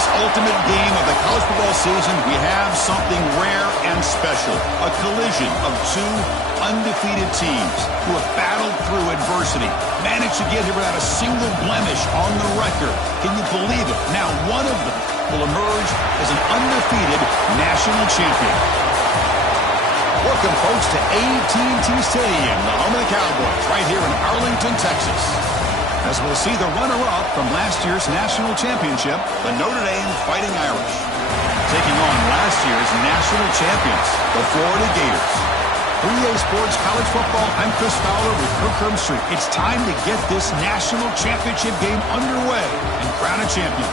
this ultimate game of the college football season, we have something rare and special. A collision of two undefeated teams who have battled through adversity, managed to get here without a single blemish on the record. Can you believe it? Now one of them will emerge as an undefeated national champion. Welcome, folks, to AT&T Stadium, the home of the Cowboys, right here in Arlington, Texas. As we'll see the runner-up from last year's national championship, the Notre Dame Fighting Irish, taking on last year's national champions, the Florida Gators. 3A Sports College Football, I'm Chris Fowler with Kirk Herbstreit. It's time to get this national championship game underway and crown a champion.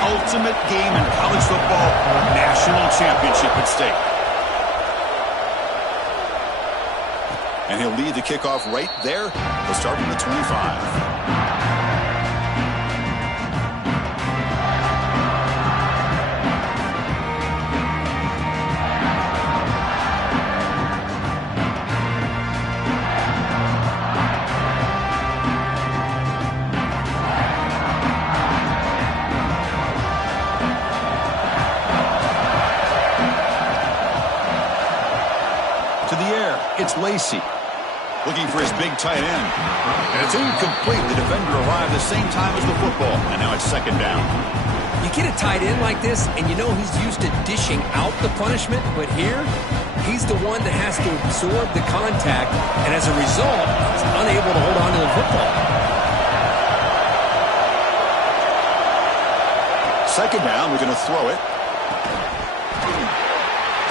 Ultimate game in college football, national championship at stake. And he'll lead the kickoff right there. He'll start from the 25. It's Lacey looking for his big tight end. And it's incomplete. The defender arrived the same time as the football. And now it's second down. You get a tight end like this, and you know he's used to dishing out the punishment. But here, he's the one that has to absorb the contact. And as a result, he's unable to hold on to the football. Second down, we're going to throw it.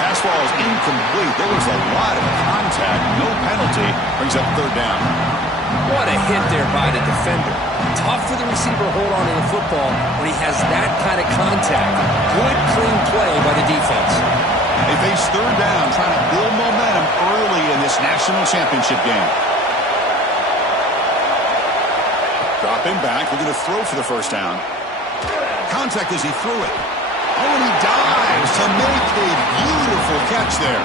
Pass ball is incomplete. There was a lot of contact. No penalty. Brings up third down. What a hit there by the defender. Tough for the receiver to hold on to the football when he has that kind of contact. Good, clean play by the defense. They face third down, trying to build momentum early in this national championship game. Dropping back. We're going to throw for the first down. Contact as he threw it. Oh, and he dives to make a beautiful catch there.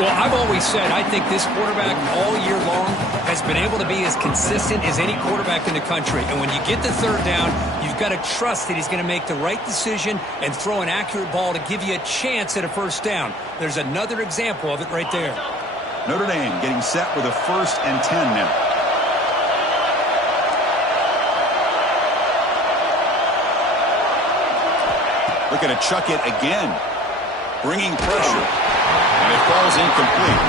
Well, I've always said I think this quarterback all year long has been able to be as consistent as any quarterback in the country. And when you get the third down, you've got to trust that he's going to make the right decision and throw an accurate ball to give you a chance at a first down. There's another example of it right there. Notre Dame getting set with a 1st and 10 now. Looking to chuck it again. Bringing pressure. And it falls incomplete.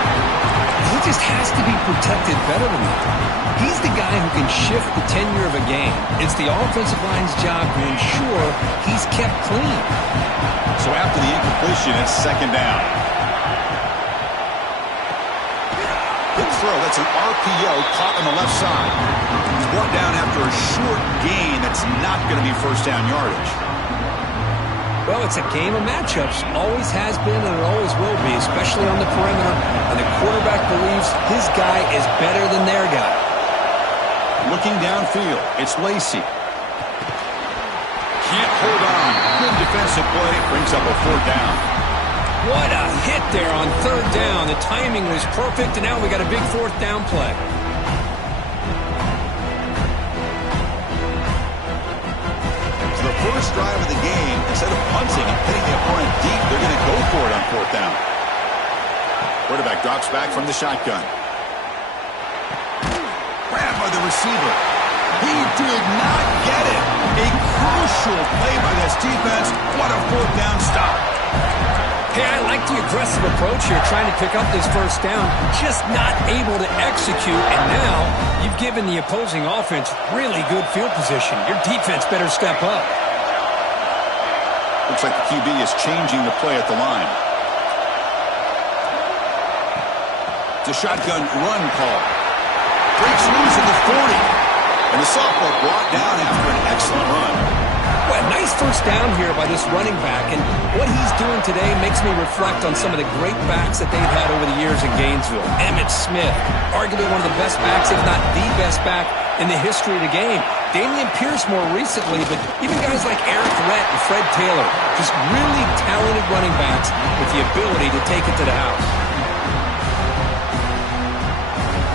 He just has to be protected better than that. He's the guy who can shift the tenure of a game. It's the offensive line's job to ensure he's kept clean. So after the incompletion, it's second down. Good throw. That's an RPO caught on the left side. He's brought down after a short gain. That's not going to be first down yardage. Well, it's a game of matchups. Always has been and it always will be, especially on the perimeter. And the quarterback believes his guy is better than their guy. Looking downfield, it's Lacey. Can't hold on. Good defensive play. Brings up a fourth down. What a hit there on third down. The timing was perfect, and now we got a big fourth down play. First drive of the game, instead of punting and hitting the opponent deep, they're going to go for it on fourth down. Quarterback drops back from the shotgun. Grabbed by the receiver. He did not get it. A crucial play by this defense. What a fourth down stop. Hey, I like the aggressive approach here, trying to pick up this first down, just not able to execute, and now you've given the opposing offense really good field position. Your defense better step up. Looks like the QB is changing the play at the line. It's a shotgun run call. Breaks loose at the 40. And the sophomore brought down after an excellent run. Well, nice first down here by this running back, and what he's doing today makes me reflect on some of the great backs that they've had over the years in Gainesville. Emmitt Smith, arguably one of the best backs, if not the best back in the history of the game. Dameon Pierce more recently, but even guys like Eric Rhett and Fred Taylor, just really talented running backs with the ability to take it to the house.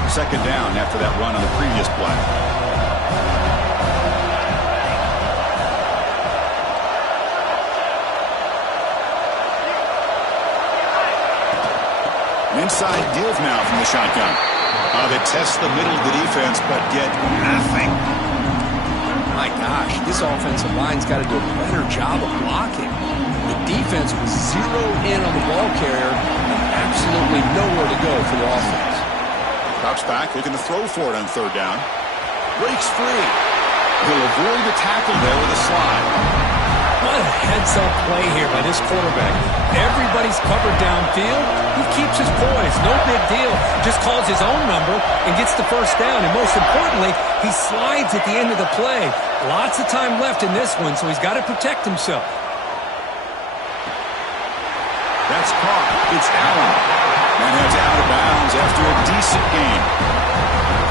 Second down after that run on the previous play. Inside give now from the shotgun. They test the middle of the defense, but get nothing. My gosh, this offensive line's got to do a better job of blocking. The defense was zeroed in on the ball carrier and absolutely nowhere to go for the offense. Drops back, looking to throw for it on third down. Breaks free. He'll avoid the tackle there with a slide. What a heads-up play here by this quarterback. Everybody's covered downfield. He keeps his poise. No big deal. Just calls his own number and gets the first down. And most importantly, he slides at the end of the play. Lots of time left in this one, so he's got to protect himself. That's caught. It's Allen. And heads out of bounds after a decent game.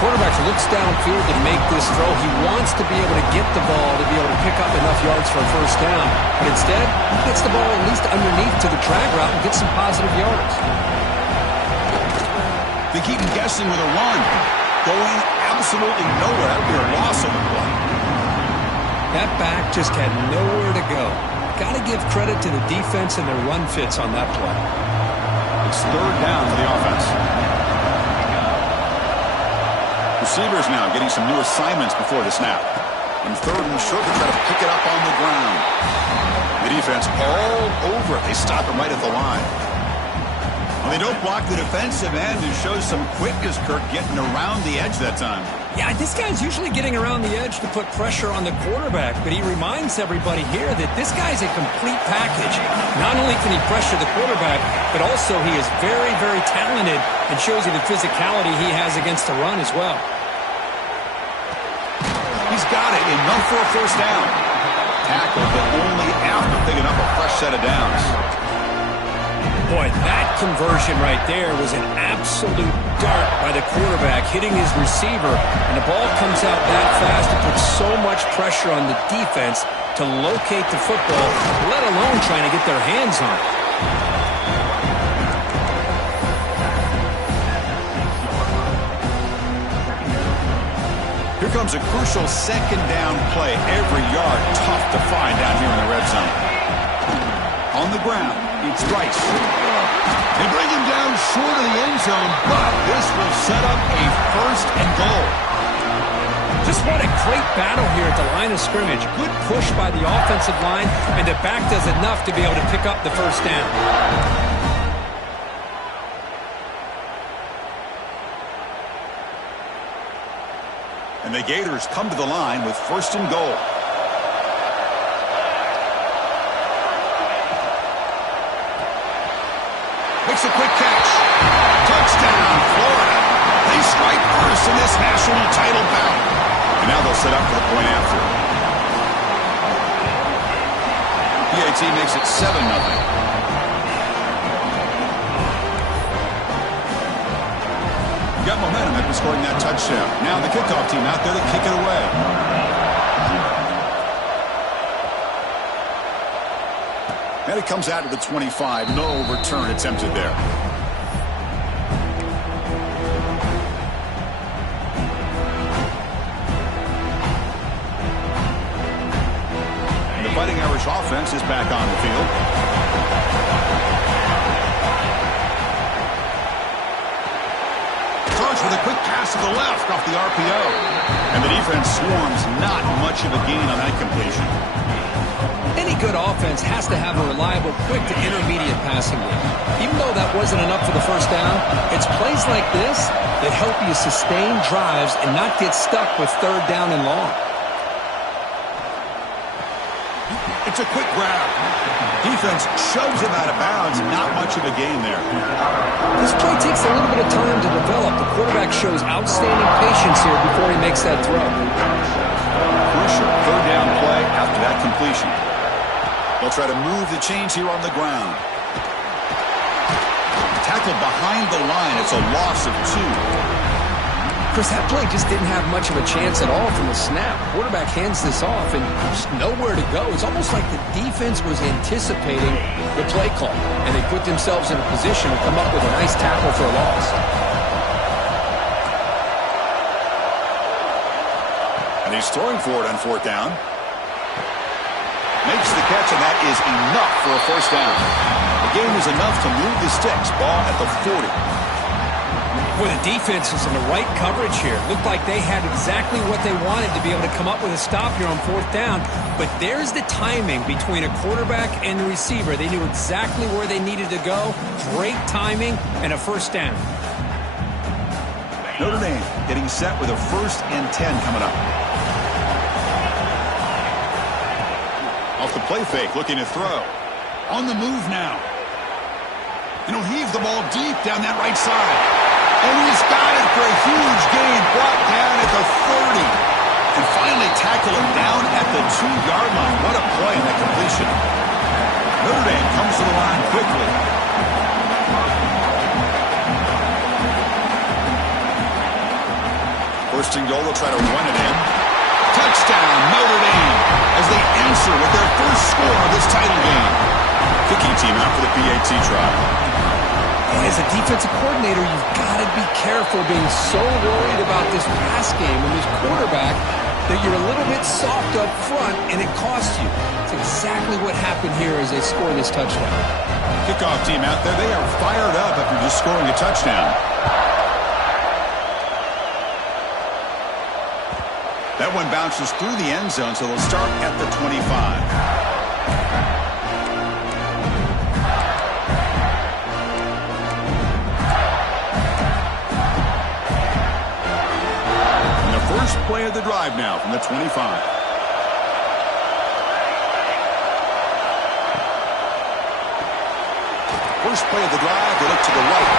Quarterback looks downfield to make this throw. He wants to be able to get the ball to be able to pick up enough yards for a first down. But instead, he gets the ball at least underneath to the drag route and gets some positive yards. They keep him guessing with a run. Going absolutely nowhere. That would be a loss of the play. That back just had nowhere to go. Got to give credit to the defense and their run fits on that play. It's third down for the offense. Receivers now getting some new assignments before the snap. On third and short, they try to pick it up on the ground. The defense all over it. They stop him right at the line. Well, they don't block the defensive end and show some quickness, Kirk, getting around the edge that time. Yeah, this guy's usually getting around the edge to put pressure on the quarterback, but he reminds everybody here that this guy's a complete package. Not only can he pressure the quarterback, but also he is very, very talented and shows you the physicality he has against the run as well. He's got it, enough for a first down. Tackle, but only after picking up a fresh set of downs. Boy, that conversion right there was an absolute dart by the quarterback, hitting his receiver, and the ball comes out that fast to put so much pressure on the defense to locate the football, let alone trying to get their hands on it. Here comes a crucial second down play. Every yard tough to find down here in the red zone. On the ground, it's Rice. They bring him down short of the end zone, but this will set up a first and goal. Just what a great battle here at the line of scrimmage. Good push by the offensive line, and the back does enough to be able to pick up the first down. And the Gators come to the line with first and goal. Makes a quick catch. Touchdown, Florida. They strike first in this national title bout. And now they'll set up for the point after. PAT makes it 7-0. Got momentum after scoring that touchdown. Now the kickoff team out there to kick it away. And it comes out to the 25. No return attempted there. And the Fighting Irish offense is back on the field. With a quick pass to the left off the RPO. And the defense swarms, not much of a gain on that completion. Any good offense has to have a reliable, quick to intermediate passing game. Even though that wasn't enough for the first down, it's plays like this that help you sustain drives and not get stuck with third down and long. It's a quick grab. Defense shoves him out of bounds. Not much of a gain there. This play takes a little bit of time to develop. The quarterback shows outstanding patience here before he makes that throw. Crucial third down play after that completion. They'll try to move the chains here on the ground. Tackled behind the line. It's a loss of 2. Chris, that play just didn't have much of a chance at all from the snap. Quarterback hands this off and just nowhere to go. It's almost like the defense was anticipating the play call, and they put themselves in a position to come up with a nice tackle for a loss. And he's throwing for it on 4th down. Makes the catch, and that is enough for a 1st down. The game is enough to move the sticks. Ball at the 40. Well, the defense was in the right coverage here. Looked like they had exactly what they wanted to be able to come up with a stop here on 4th down. But there's the timing between a quarterback and the receiver. They knew exactly where they needed to go. Great timing and a 1st down. Notre Dame getting set with a 1st and 10 coming up. Off the play fake, looking to throw. On the move now. And he'll heave the ball deep down that right side. And he's got it for a huge gain, brought down at the 30. And finally tackle him down at the 2-yard line. What a play in that completion. Notre Dame comes to the line quickly. First and goal, they'll try to run it in. Touchdown, Notre Dame, as they answer with their first score of this title game. Kicking team out for the PAT try. As a defensive coordinator, you've got to be careful being so worried about this pass game and this quarterback that you're a little bit soft up front, and it costs you. It's exactly what happened here as they score this touchdown. Kickoff team out there, they are fired up after just scoring a touchdown. That one bounces through the end zone, so they'll start at the 25. First play of the drive now from the 25. First play of the drive, they look to the right.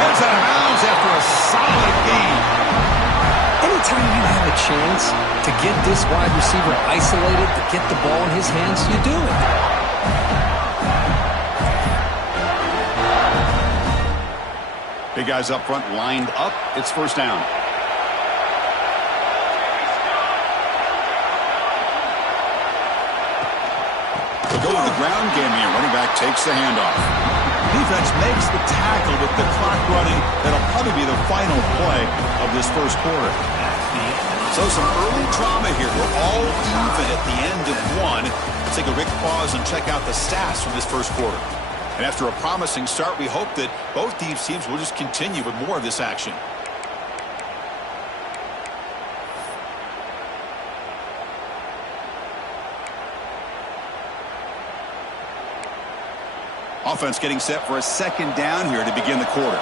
That's out of bounds after a solid gain. Anytime you have a chance to get this wide receiver isolated, to get the ball in his hands, you do it. Big guys up front lined up. It's 1st down. Go to the ground game here. Running back takes the handoff. Defense makes the tackle with the clock running. That'll probably be the final play of this first quarter. So some early drama here. We're all even at the end of one. Let's take a quick pause and check out the stats from this first quarter. And after a promising start, we hope that both these teams will just continue with more of this action. Offense getting set for a 2nd down here to begin the quarter.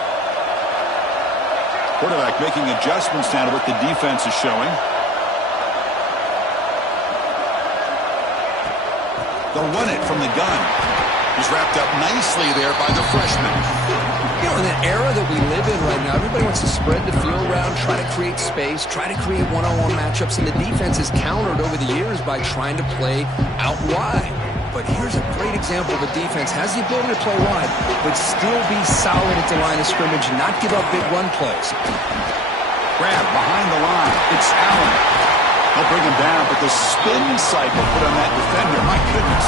Quarterback making adjustments now to what the defense is showing. They'll run it from the gun. He's wrapped up nicely there by the freshman. You know, in the era that we live in right now, everybody wants to spread the field around, try to create space, try to create one-on-one matchups, and the defense is countered over the years by trying to play out wide. But here's a great example of a defense has the ability to play wide, but still be solid at the line of scrimmage and not give up big run plays. Grab behind the line. It's Allen. They'll bring him down, but the spin cycle put on that defender. My goodness.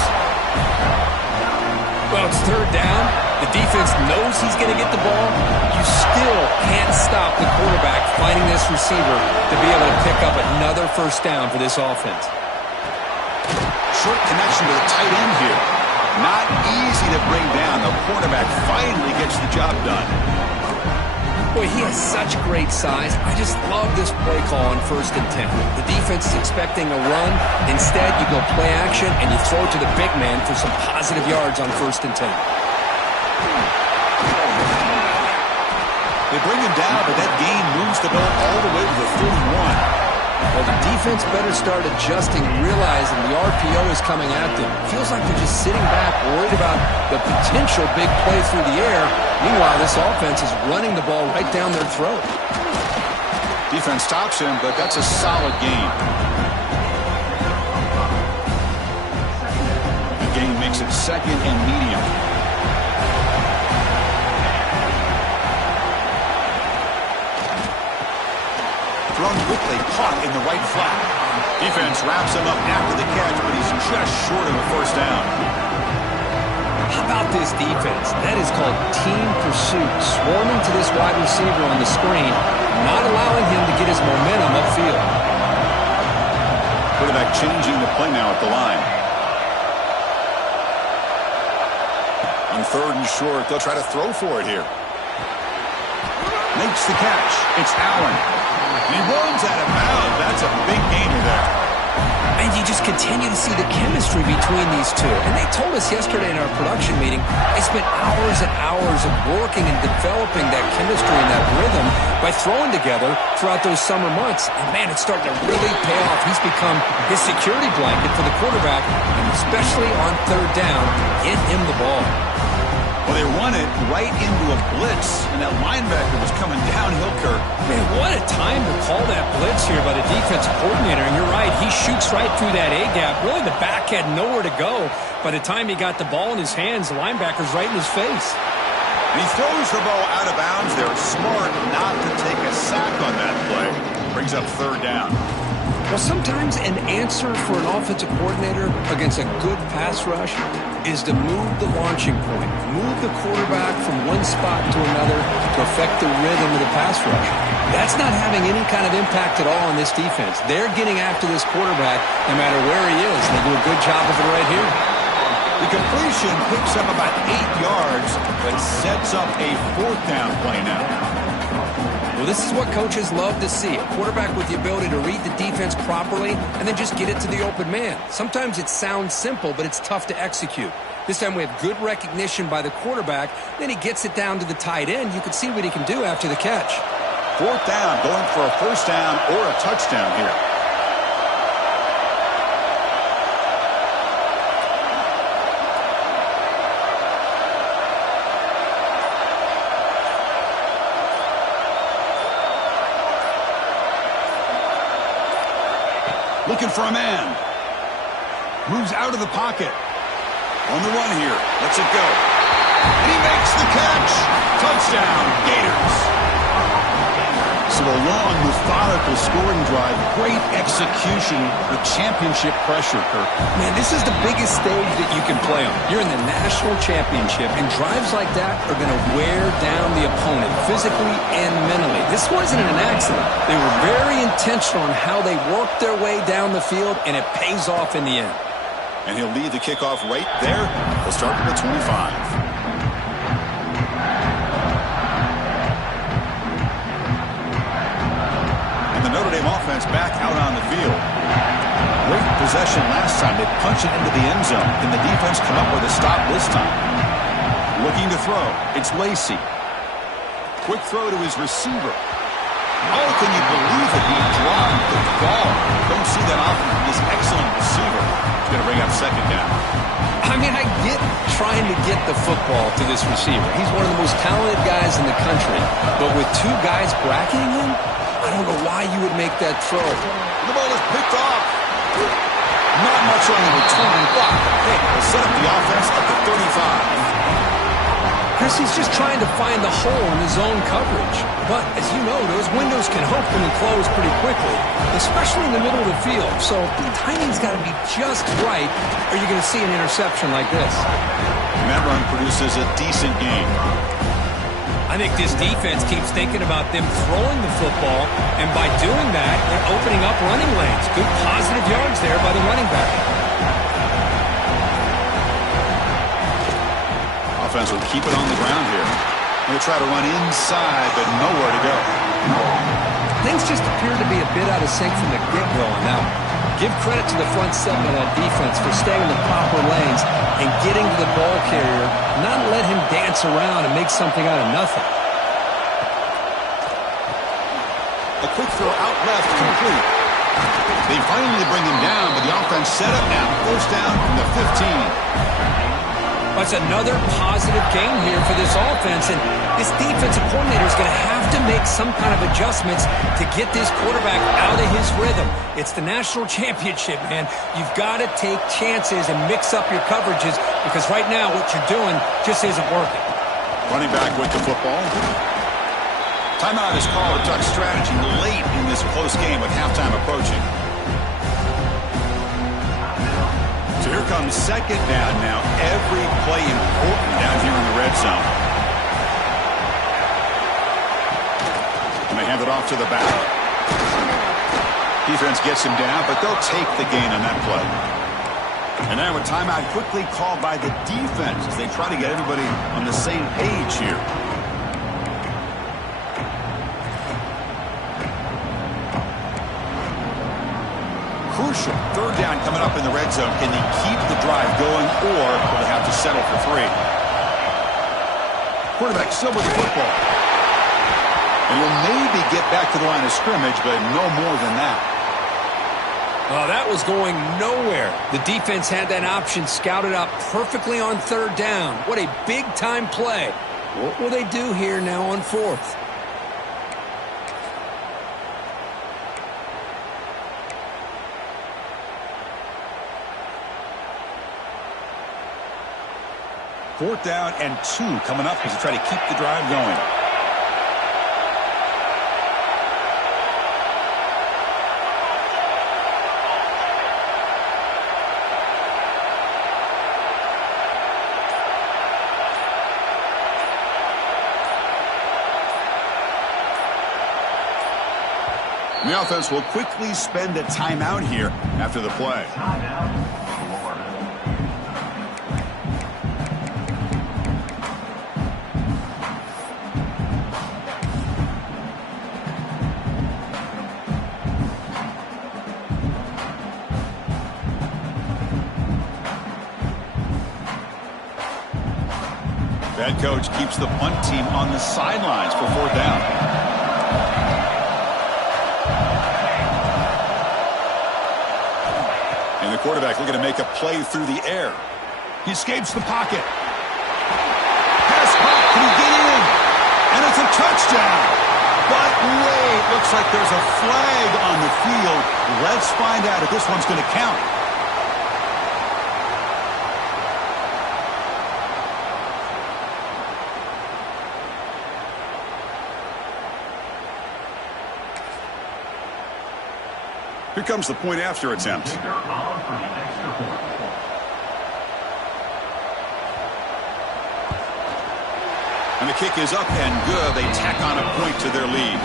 Well, it's 3rd down. The defense knows he's going to get the ball. You still can't stop the quarterback finding this receiver to be able to pick up another 1st down for this offense. Short connection to the tight end here. Not easy to bring down. The quarterback finally gets the job done. Boy, he has such great size. I just love this play call on 1st and 10. The defense is expecting a run. Instead, you go play action, and you throw it to the big man for some positive yards on 1st and 10. They bring him down, but that gain moves the ball all the way to the 31. Well, the defense better start adjusting, realizing the RPO is coming at them. Feels like they're just sitting back, worried about the potential big play through the air. Meanwhile, this offense is running the ball right down their throat. Defense stops him, but that's a solid gain. makes it 2nd and medium. Thrown quickly, caught in the right flat. Defense wraps him up after the catch, but he's just short of a first down. How about this defense? That is called team pursuit. Swarming to this wide receiver on the screen, not allowing him to get his momentum upfield. Quarterback changing the play now at the line. On 3rd and short, they'll try to throw for it here. Makes the catch. It's Allen. He runs out of bounds. That's a big gainer there. And you just continue to see the chemistry between these two. And they told us yesterday in our production meeting, they spent hours and hours of working and developing that chemistry and that rhythm by throwing together throughout those summer months. And, man, it's starting to really pay off. He's become his security blanket for the quarterback, and especially on 3rd down, get him the ball. Well, they run it right into a blitz, and that linebacker was coming downhill, Kirk. Man, what a time to call that blitz here by the defensive coordinator. And you're right, he shoots right through that A-gap. Really, the back had nowhere to go. By the time he got the ball in his hands, the linebacker's right in his face. And he throws the ball out of bounds. They're smart not to take a sack on that play. Brings up 3rd down. Well, sometimes an answer for an offensive coordinator against a good pass rush is to move the launching point, move the quarterback from one spot to another to affect the rhythm of the pass rush. That's not having any kind of impact at all on this defense. They're getting after this quarterback no matter where he is, and they do a good job of it right here. The completion picks up about 8 yards, but sets up a 4th down play now. Well, this is what coaches love to see, a quarterback with the ability to read the defense properly and then just get it to the open man. Sometimes it sounds simple, but it's tough to execute. This time we have good recognition by the quarterback. Then he gets it down to the tight end. You can see what he can do after the catch. 4th down, going for a first down or a touchdown here. Looking for a man. Moves out of the pocket. On the run here. Lets it go. And he makes the catch. Touchdown, Gators. So a long, methodical scoring drive. Great execution with championship pressure, Kirk. Man, this is the biggest stage that you can play on. You're in the national championship, and drives like that are going to wear down the opponent physically and mentally. This wasn't an accident. They were very intentional on how they worked their way down the field, and it pays off in the end. And he'll lead the kickoff right there. We'll start with the 25. The Notre Dame offense back out on the field. Great possession last time. They punch it into the end zone. Can the defense come up with a stop this time? Looking to throw. It's Lacey. Quick throw to his receiver. Oh, can you believe it? He dropped the ball. Don't see that often from this excellent receiver. He's going to bring up 2nd down. I mean, I get trying to get the football to this receiver. He's one of the most talented guys in the country. But with 2 guys bracketing him, I don't know why you would make that throw. The ball is picked off. Not much on the return block. Hey, will set up the offense at the 35. Chris, he's just trying to find the hole in his own coverage. But, as you know, those windows can open and close pretty quickly, especially in the middle of the field. So the timing's got to be just right, or you're going to see an interception like this. And that run produces a decent game. I think this defense keeps thinking about them throwing the football, and by doing that, they're opening up running lanes. Good positive yards there by the running back. Offense will keep it on the ground here. They'll try to run inside, but nowhere to go. Things just appear to be a bit out of sync from the get-go on that one. Give credit to the front 7 of that defense for staying in the proper lanes and getting to the ball carrier, not let him dance around and make something out of nothing. A quick throw out left, complete. They finally bring him down, but the offense set up now. First down from the 15. That's another positive game here for this offense, and this defensive coordinator is going to have to make some kind of adjustments to get this quarterback out of his rhythm. It's the national championship, man. You've got to take chances and mix up your coverages because right now what you're doing just isn't working. Running back with the football. Timeout is called. A duck strategy late in this close game with halftime approaching. So here comes second down now. Every play important down here in the red zone. And they hand it off to the back. Defense gets him down, but they'll take the gain on that play. And now a timeout quickly called by the defense as they try to get everybody on the same page here. Crucial. Third down coming up in the red zone. Can they keep the drive going, or will they have to settle for 3? Quarterback still with the football. And will maybe get back to the line of scrimmage, but no more than that. Well, that was going nowhere. The defense had that option scouted up perfectly on third down. What a big-time play. What will they do here now on fourth? Fourth down and 2 coming up as they try to keep the drive going. The offense will quickly spend a timeout here after the play. The head coach keeps the punt team on the sidelines for fourth down. And the quarterback looking to make a play through the air. He escapes the pocket. Pass caught. Can he get in? And it's a touchdown. But wait, looks like there's a flag on the field. Let's find out if this one's going to count. Here comes the point after attempt. And the kick is up and good. They tack on a point to their lead.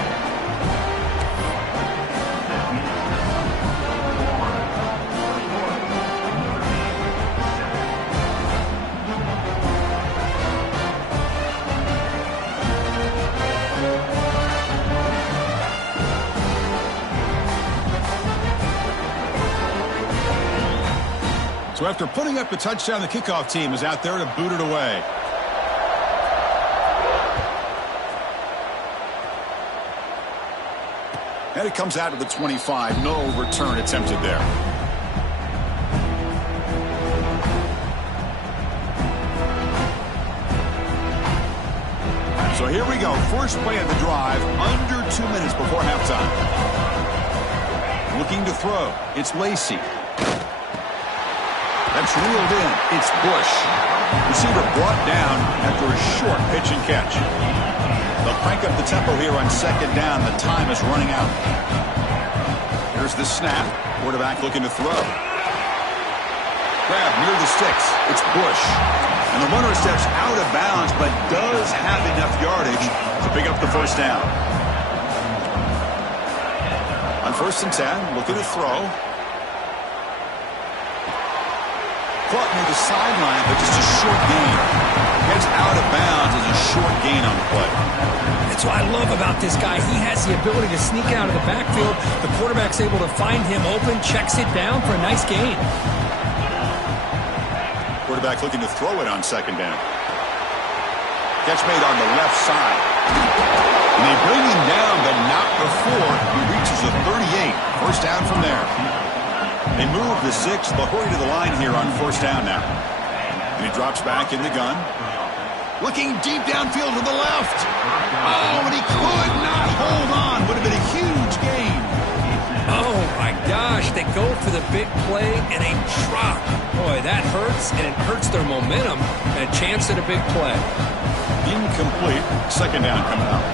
So after putting up the touchdown, the kickoff team is out there to boot it away. And it comes out to the 25. No return attempted there. So here we go. First play of the drive, under 2 minutes before halftime. Looking to throw. It's Lacey. That's reeled in. It's Bush. Receiver brought down after a short pitch and catch. They'll crank up the tempo here on second down. The time is running out. Here's the snap. Quarterback looking to throw. Grab near the sticks. It's Bush. And the runner steps out of bounds, but does have enough yardage to pick up the first down. On 1st and 10, looking to throw. Caught near the sideline, but just a short gain. Gets out of bounds as a short gain on the play. That's what I love about this guy. He has the ability to sneak out of the backfield. The quarterback's able to find him open, checks it down for a nice gain. Quarterback looking to throw it on second down. Catch made on the left side. And they bring him down, but not before he reaches the 38. First down from there. They move the 6. They'll hurry to the line here on first down now. And he drops back in the gun. Looking deep downfield to the left. Oh, and he could not hold on. Would have been a huge gain. Oh, my gosh. They go for the big play and a drop. Boy, that hurts, and it hurts their momentum. And a chance at a big play. Incomplete. Second down coming up.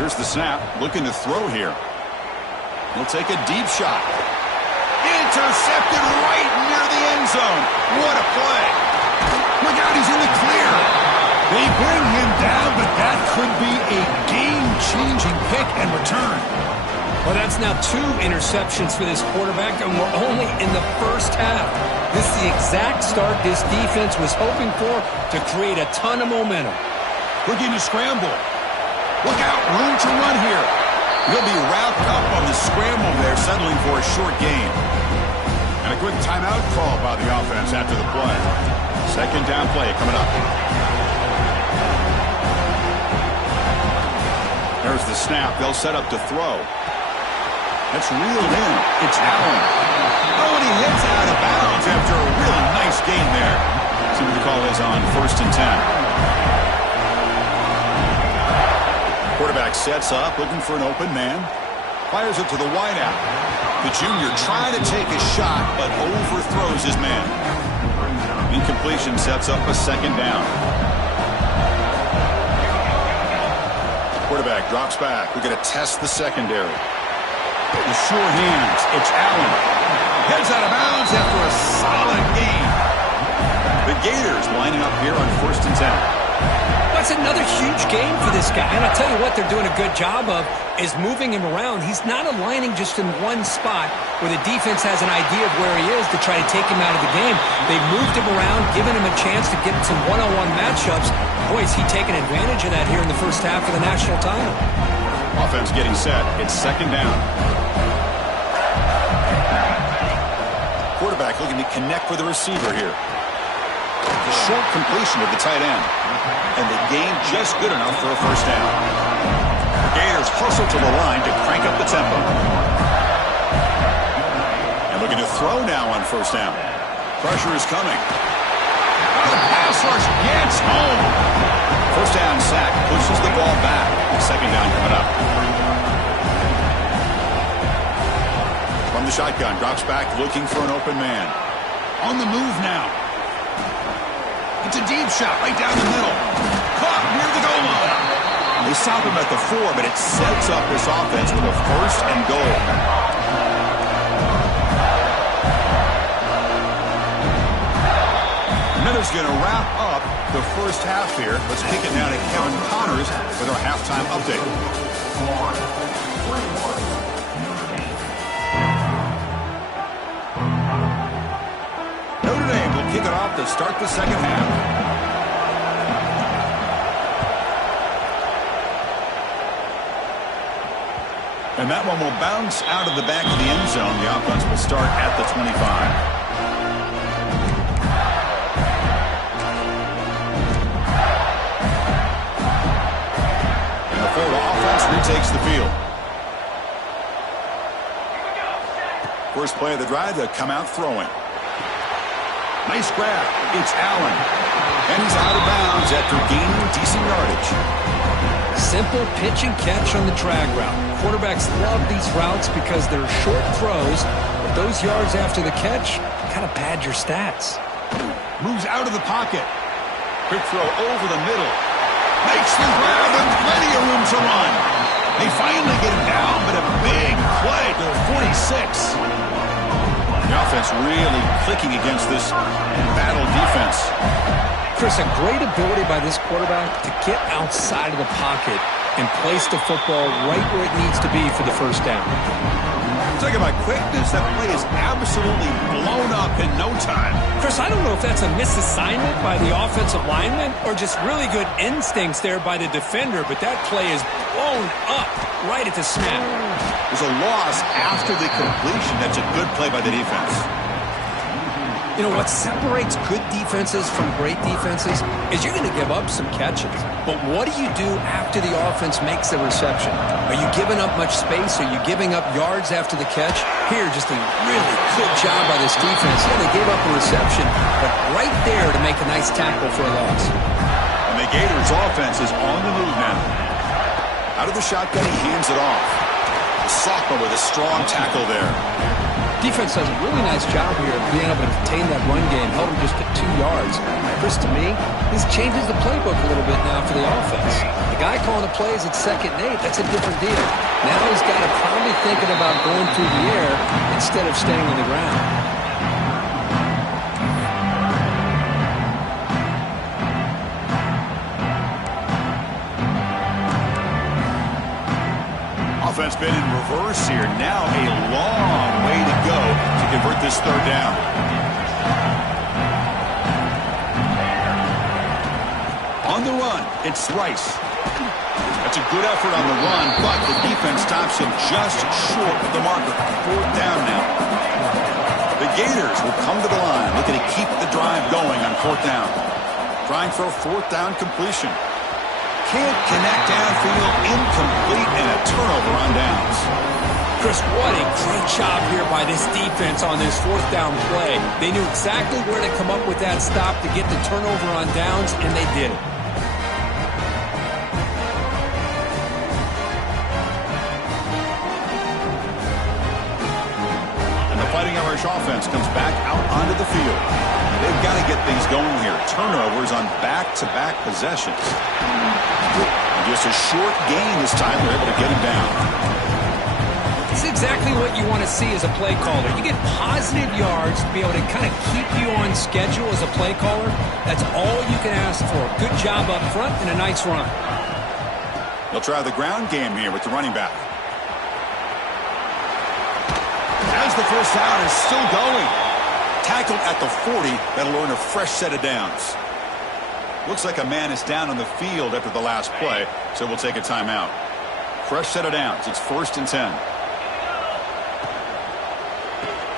Here's the snap. Looking to throw here. He'll take a deep shot. Intercepted right near the end zone. What a play. Look out, he's in the clear. They bring him down, but that could be a game-changing pick and return. Well, that's now 2 interceptions for this quarterback, and we're only in the first half. This is the exact start this defense was hoping for to create a ton of momentum. Looking to scramble. Look out, room to run here. He'll be wrapped up on the scramble there, settling for a short gain. And a quick timeout call by the offense after the play. Second down play coming up. There's the snap. They'll set up to throw. That's reeled in. It's Allen. Oh, and he hits out of bounds after a really nice gain there. See what the call is on 1st and 10. Quarterback sets up, looking for an open man. Fires it to the wideout. The junior trying to take a shot, but overthrows his man. Incompletion sets up a second down. Quarterback drops back. We're going to test the secondary. The sure hands. It's Allen. Heads out of bounds after a solid gain. The Gators lining up here on 1st and 10. That's another huge game for this guy. And I'll tell you what they're doing a good job of is moving him around. He's not aligning just in one spot where the defense has an idea of where he is to try to take him out of the game. They've moved him around, given him a chance to get some one-on-one matchups. Boy, is he taking advantage of that here in the first half of the national title. Offense getting set. It's second down. Quarterback looking to connect with the receiver here. A short completion to the tight end. And the gain just good enough for a first down. The Gators hustle to the line to crank up the tempo. And looking to throw now on first down. Pressure is coming. Oh, the pass rush gets home. First down sack pushes the ball back. Second down coming up. From the shotgun, drops back looking for an open man. On the move now. It's a deep shot right down the middle. Caught near the goal line. They stop him at the 4, but it sets up this offense with a first and goal. Miller's going to wrap up the first half here. Let's kick it down to Kevin Connors with our halftime update. Notre Dame will kick it off to start the second half. And that one will bounce out of the back of the end zone. The offense will start at the 25. And the Florida offense retakes the field. First play of the drive, they'll come out throwing. Nice grab. It's Allen. And he's out of bounds after gaining decent yardage. Simple pitch and catch on the drag route. Quarterbacks love these routes because they're short throws, but those yards after the catch kind of pad your stats. Moves out of the pocket. Quick throw over the middle. Makes the grab and plenty of room to run. They finally get him down, but a big play to the 46. The offense really clicking against this battle defense. Chris, a great ability by this quarterback to get outside of the pocket and place the football right where it needs to be for the first down. Talking about quickness, that play is absolutely blown up in no time. Chris, I don't know if that's a misassignment by the offensive lineman or just really good instincts there by the defender, but that play is blown up right at the snap. There's a loss after the completion. That's a good play by the defense. You know, what separates good defenses from great defenses is you're going to give up some catches. But what do you do after the offense makes the reception? Are you giving up much space? Are you giving up yards after the catch? Here, just a really good job by this defense. Yeah, they gave up a reception, but right there to make a nice tackle for a loss. And the Gators offense is on the move now. Out of the shotgun, he hands it off. The sophomore with a strong tackle there. Defense does a really nice job here of being able to contain that run game, held him just to 2 yards. Chris, to me, this changes the playbook a little bit now for the offense. The guy calling the plays at 2nd and 8, that's a different deal. Now he's got to probably thinking about going through the air instead of staying on the ground. Offense been in reverse here. Now a long way to go to convert this 3rd down. On the run, it's Rice. That's a good effort on the run, but the defense stops him just short of the marker. 4th down now. The Gators will come to the line, looking to keep the drive going on 4th down. Trying for a 4th down completion. Can't connect downfield, incomplete, and a turnover on downs. Chris, what a great job here by this defense on this 4th down play. They knew exactly where to come up with that stop to get the turnover on downs, and they did it. And the Fighting Irish offense comes back out onto the field. They've got to get things going here. Turnovers on back-to-back possessions. Just a short gain this time. They're able to get him down. This is exactly what you want to see as a play caller. You get positive yards to be able to kind of keep you on schedule as a play caller. That's all you can ask for. Good job up front and a nice run. They'll try the ground game here with the running back. As the 1st down is still going. Tackled at the 40. That'll earn a fresh set of downs. Looks like a man is down on the field after the last play, so we'll take a timeout. Fresh set of downs. It's 1st and 10.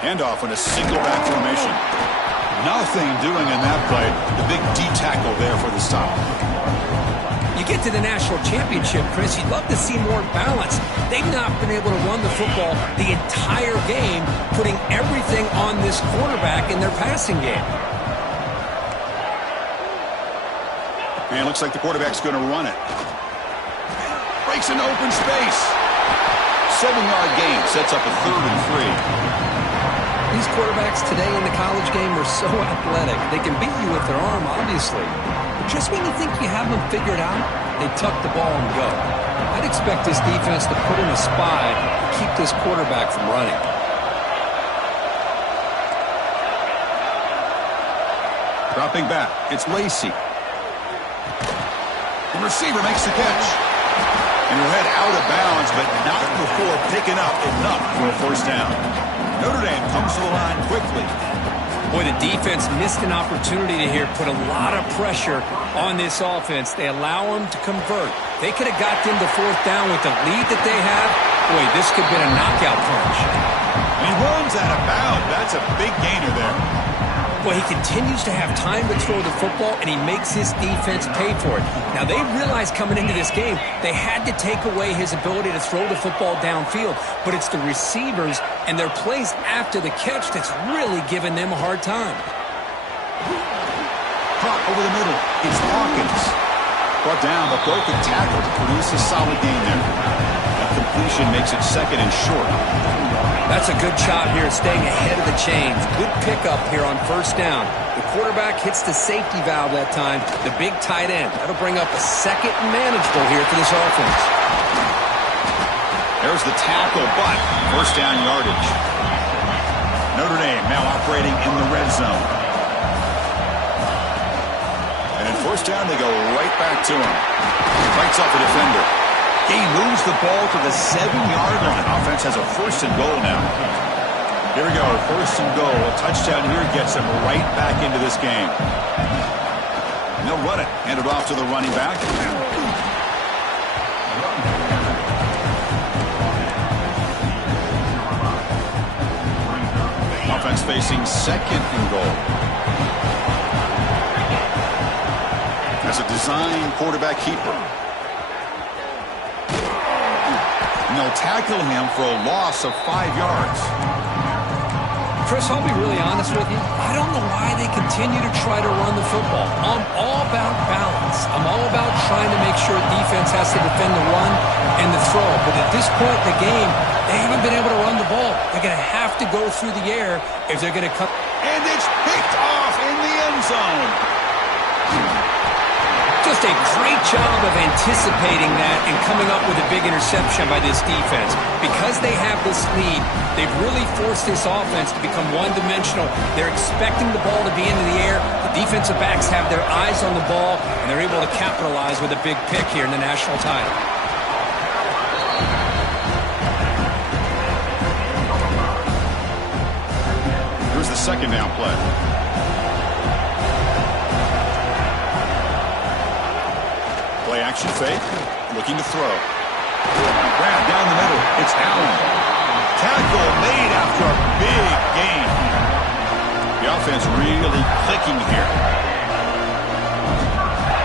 Handoff in a single back formation. Nothing doing in that play. The big D tackle there for the stop. You get to the national championship, Chris, you'd love to see more balance. They've not been able to run the football the entire game, putting everything on this quarterback in their passing game. And it looks like the quarterback's going to run it. Breaks into open space. 7-yard gain sets up a 3rd and 3. These quarterbacks today in the college game are so athletic. They can beat you with their arm, obviously. But just when you think you have them figured out, they tuck the ball and go. I'd expect this defense to put in a spy to keep this quarterback from running. Dropping back, it's Lacey. The receiver makes the catch. And he'll head out of bounds, but not before picking up enough for a 1st down. Notre Dame comes to the line quickly. Boy, the defense missed an opportunity to here put a lot of pressure on this offense. They allow them to convert. They could have got them to 4th down with the lead that they have. Boy, this could have been a knockout punch. He runs out of bounds. That's a big gainer there. Boy, he continues to have time to throw the football, and he makes his defense pay for it. Now, they realized coming into this game they had to take away his ability to throw the football downfield, but it's the receivers and their plays after the catch that's really giving them a hard time. Caught over the middle. It's Hawkins. Brought down, but broken tackle to produce a solid gain there. That completion makes it 2nd and short. That's a good job here, staying ahead of the chains. Good pickup here on 1st down. The quarterback hits the safety valve that time, the big tight end. That'll bring up a 2nd and manageable here for this offense. There's the tackle, but 1st down yardage. Notre Dame now operating in the red zone. And in 1st down, they go right back to him. Fights off a defender. He moves the ball to the 7-yard line. Offense has a 1st and goal now. Here we go, 1st and goal. A touchdown here gets them right back into this game. And they'll run it. Hand it off to the running back. offense facing second and goal. As a design quarterback keeper. And they'll tackle him for a loss of 5 yards. Chris, I'll be really honest with you. I don't know why they continue to try to run the football. I'm all about balance. I'm all about trying to make sure defense has to defend the run and the throw. But at this point in the game, they haven't been able to run the ball. They're going to have to go through the air if they're going to cut. And it's picked off in the end zone. Just a great job of anticipating that and coming up with a big interception by this defense. Because they have this lead, they've really forced this offense to become one-dimensional. They're expecting the ball to be into the air. The defensive backs have their eyes on the ball, and they're able to capitalize with a big pick here in the national title. Here's the second down play. Play action fake, looking to throw. Grab down the middle. It's Allen. Tackle made after a big gain. The offense really clicking here.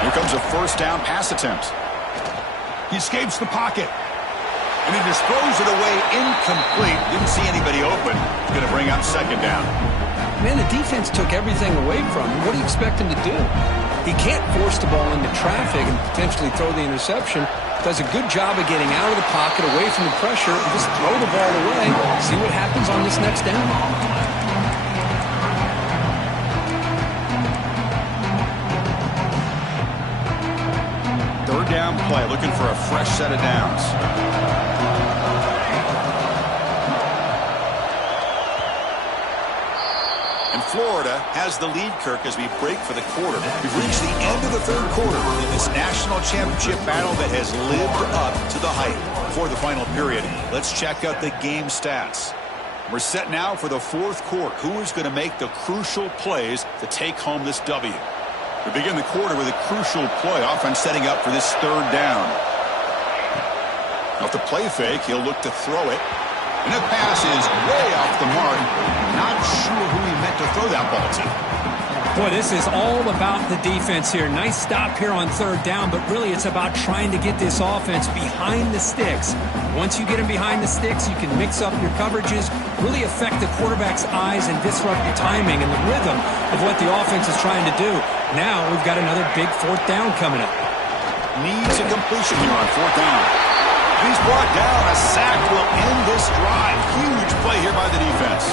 Here comes a first down pass attempt. He escapes the pocket. And he just throws it away incomplete. Didn't see anybody open. He's going to bring up second down. Man, the defense took everything away from him. What do you expect him to do? He can't force the ball into traffic and potentially throw the interception. Does a good job of getting out of the pocket, away from the pressure, and just throw the ball away. See what happens on this next down. Third down play, looking for a fresh set of downs. Florida has the lead, Kirk, as we break for the quarter. We've reached the end of the third quarter in this national championship battle that has lived up to the hype. Before the final period, let's check out the game stats. We're set now for the fourth quarter. Who is going to make the crucial plays to take home this W? We begin the quarter with a crucial play, offense setting up for this third down. Off the play fake, he'll look to throw it. And the pass is way off the mark. Not sure who he meant to throw that ball to. Boy, this is all about the defense here. Nice stop here on third down, but really it's about trying to get this offense behind the sticks. Once you get them behind the sticks, you can mix up your coverages, really affect the quarterback's eyes and disrupt the timing and the rhythm of what the offense is trying to do. Now we've got another big fourth down coming up. Needs a completion here on fourth down. He's brought down. A sack will end this drive. Huge play here by the defense.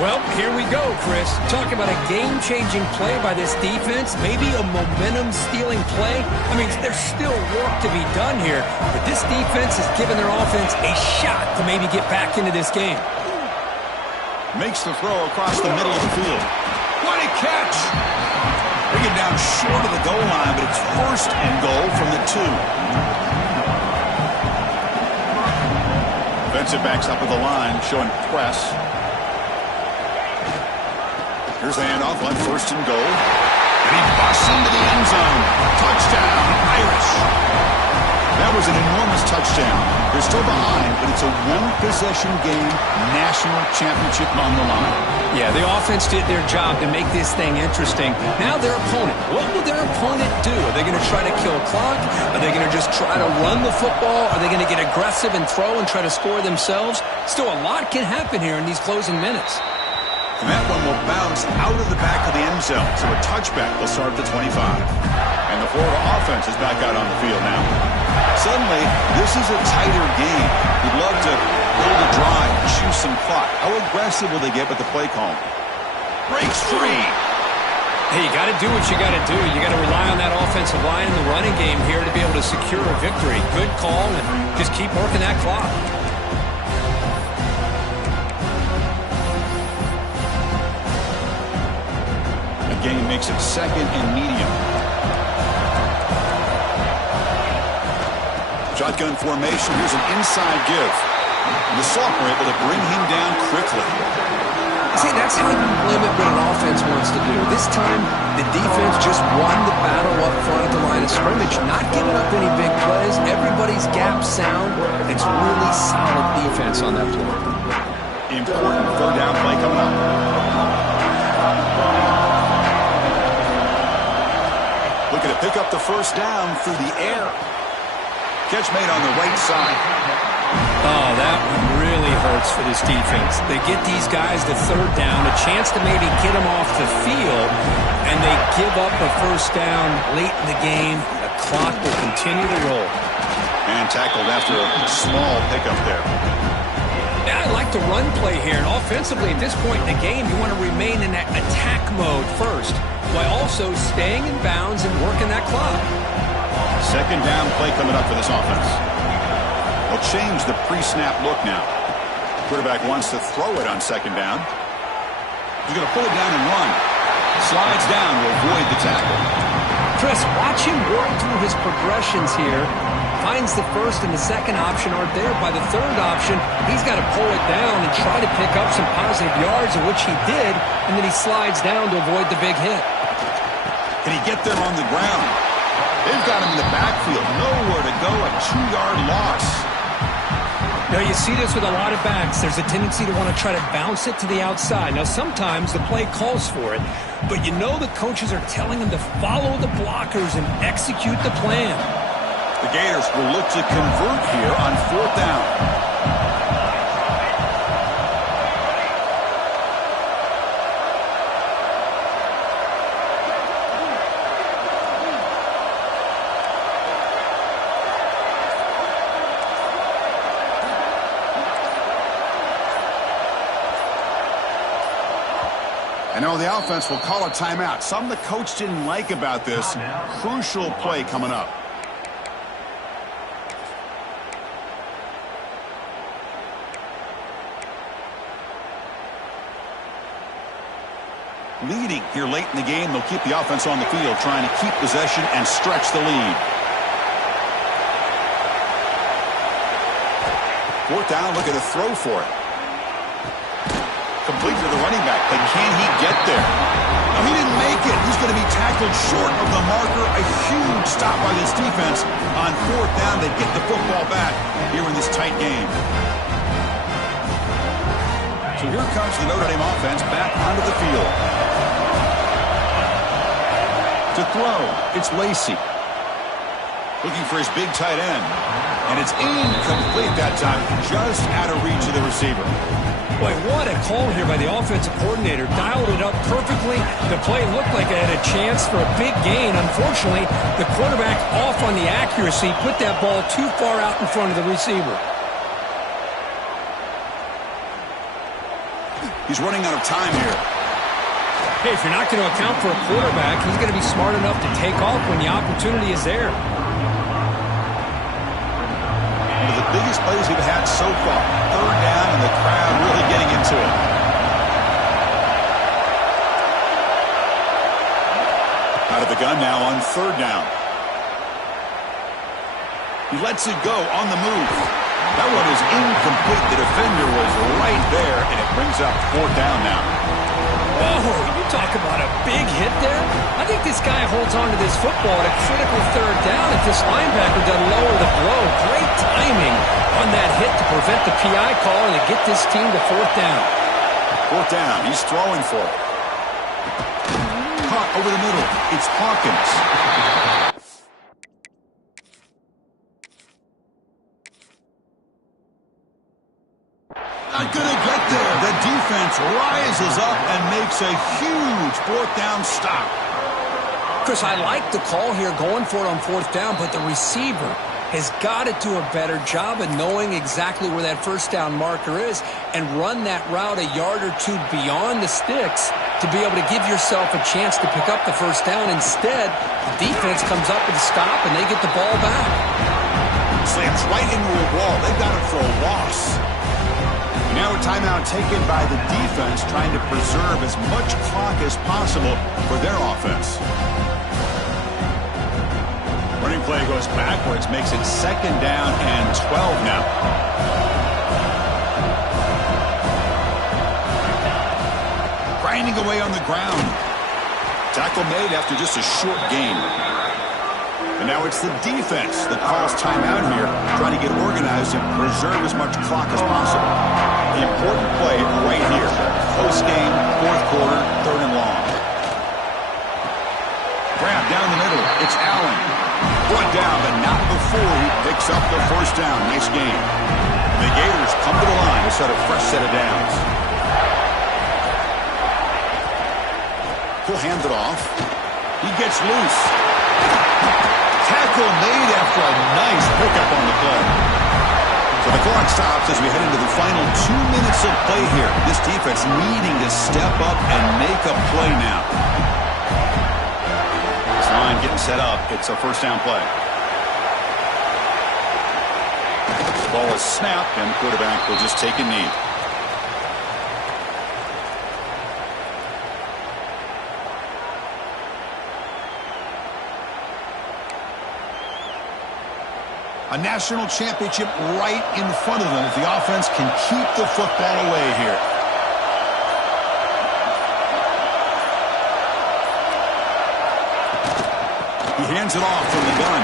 Well, here we go, Chris. Talk about a game-changing play by this defense. Maybe a momentum-stealing play. I mean, there's still work to be done here, but this defense has given their offense a shot to maybe get back into this game. Makes the throw across the middle of the field. What a catch! Bring it down short of the goal line, but it's first and goal from the 2. Defensive backs up with the line, showing press. Here's the handoff on first and goal. And he busts into the end zone. Touchdown, Irish. That was an enormous touchdown. They're still behind, but it's a one-possession game, national championship on the line. Yeah, the offense did their job to make this thing interesting. Now their opponent. What will their opponent do? Are they going to try to kill clock? Are they going to just try to run the football? Are they going to get aggressive and throw and try to score themselves? Still, a lot can happen here in these closing minutes. And that one will bounce out of the back of the end zone. So a touchback will start at the 25. And the Florida offense is back out on the field now. Suddenly, this is a tighter game. We'd love to build a drive, chew some clock. How aggressive will they get with the play call? Breaks free. Hey, you got to do what you got to do. You got to rely on that offensive line in the running game here to be able to secure a victory. Good call, and just keep working that clock. The game makes it second and medium. Shotgun formation. Here's an inside give. And the Sophomore able to bring him down quickly. See, that's how you limit what an offense wants to do. This time, the defense just won the battle up front at the line of scrimmage, not giving up any big plays. Everybody's gap sound. It's really solid defense on that play. important third down play coming up. Looking to pick up the first down through the air. Catch made on the right side. Oh, that one really hurts for this defense. They get these guys the third down, a chance to maybe get them off the field, and they give up a first down late in the game. The clock will continue to roll. And tackled after a small pickup there. Yeah, I like the run play here. And offensively, at this point in the game, you want to remain in that attack mode first, while also staying in bounds and working that clock. Second down play coming up for this offense. They'll change the pre-snap look now. Quarterback wants to throw it on second down. He's going to pull it down and run. Slides down to avoid the tackle. Chris, watch him work through his progressions here. Finds the first and the second option aren't there. By the third option, he's got to pull it down and try to pick up some positive yards, of which he did, and then he slides down to avoid the big hit. Can he get there on the ground? They've got him in the backfield. Nowhere to go. A 2-yard loss. Now, you see this with a lot of backs. There's a tendency to want to try to bounce it to the outside. Now, sometimes the play calls for it, but you know the coaches are telling them to follow the blockers and execute the plan. The Gators will look to convert here on fourth down. I know the offense will call a timeout. Something the coach didn't like about this. Crucial play coming up. Leading here late in the game, they'll keep the offense on the field, trying to keep possession and stretch the lead. Fourth down, look at a throw for it. Complete to the running back, but can he get there? No, he didn't make it. He's going to be tackled short of the marker. A huge stop by this defense on fourth down. They get the football back here in this tight game. So here comes the Notre Dame offense back onto the field. To throw, it's Lacey. Looking for his big tight end. And it's incomplete that time. Just out of reach of the receiver. Boy, what a call here by the offensive coordinator. Dialed it up perfectly. The play looked like it had a chance for a big gain. Unfortunately, the quarterback off on the accuracy, put that ball too far out in front of the receiver. He's running out of time here. Hey, if you're not going to account for a quarterback, he's going to be smart enough to take off when the opportunity is there. One of the biggest plays we've had so far. Third down and the crowd really getting into it. Out of the gun now on third down. He lets it go on the move. That one is incomplete. The defender was right there, and it brings up fourth down now. Oh, you talk about a big hit there. I think this guy holds on to this football at a critical third down if this linebacker doesn't lower the blow. Great timing on that hit to prevent the PI call and to get this team to fourth down. Fourth down. He's throwing for it. Caught over the middle. It's Hawkins. Not going to get there. The defense rises up and makes a huge fourth down stop. Chris, I like the call here going for it on fourth down, but the receiver has got to do a better job of knowing exactly where that first down marker is and run that route a yard or two beyond the sticks to be able to give yourself a chance to pick up the first down. Instead, the defense comes up with a stop and they get the ball back. Slams right into a wall. They've got it for a loss. Now a timeout taken by the defense, trying to preserve as much clock as possible for their offense. Running play goes backwards, makes it second down and 12 now. Grinding away on the ground. Tackle made after just a short gain. And now it's the defense that calls timeout here, trying to get organized and preserve as much clock as possible. The important play right here. Post-game, fourth quarter, third and long. Grab down the middle. It's Allen. Brought down, but not before he picks up the first down. Nice game. The Gators come to the line to set a fresh set of downs. He'll hand it off. He gets loose. Tackle made after a nice pickup on the play. So the clock stops as we head into the final 2 minutes of play here. This defense needing to step up and make a play now. This line getting set up. It's a first down play. The ball is snapped, and the quarterback will just take a knee. A national championship right in front of them if the offense can keep the football away here. He hands it off from the gun.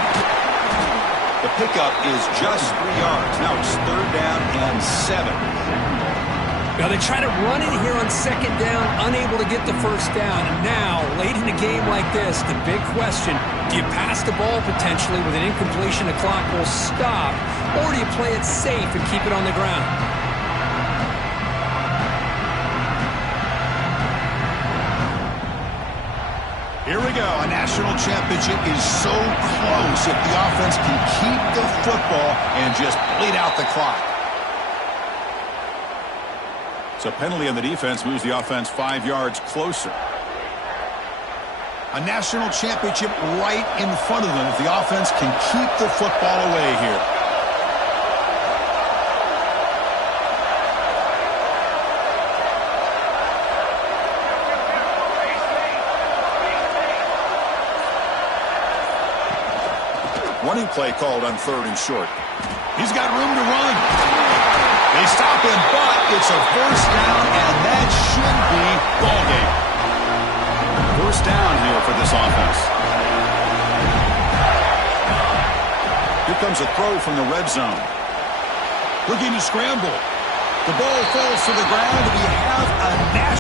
The pickup is just 3 yards. Now it's third down and 7. Now they try to run it here on second down, unable to get the first down. And now, late in a game like this, the big question, do you pass the ball potentially with an incompletion, the clock will stop, or do you play it safe and keep it on the ground? Here we go. A national championship is so close if the offense can keep the football and just bleed out the clock. So penalty on the defense moves the offense 5 yards closer. A national championship right in front of them if the offense can keep the football away here. Running play called on third and short. He's got room to run. They stop him, but it's a first down, and that should be ball game. First down here for this offense. Here comes a throw from the red zone. Looking to scramble. The ball falls to the ground to be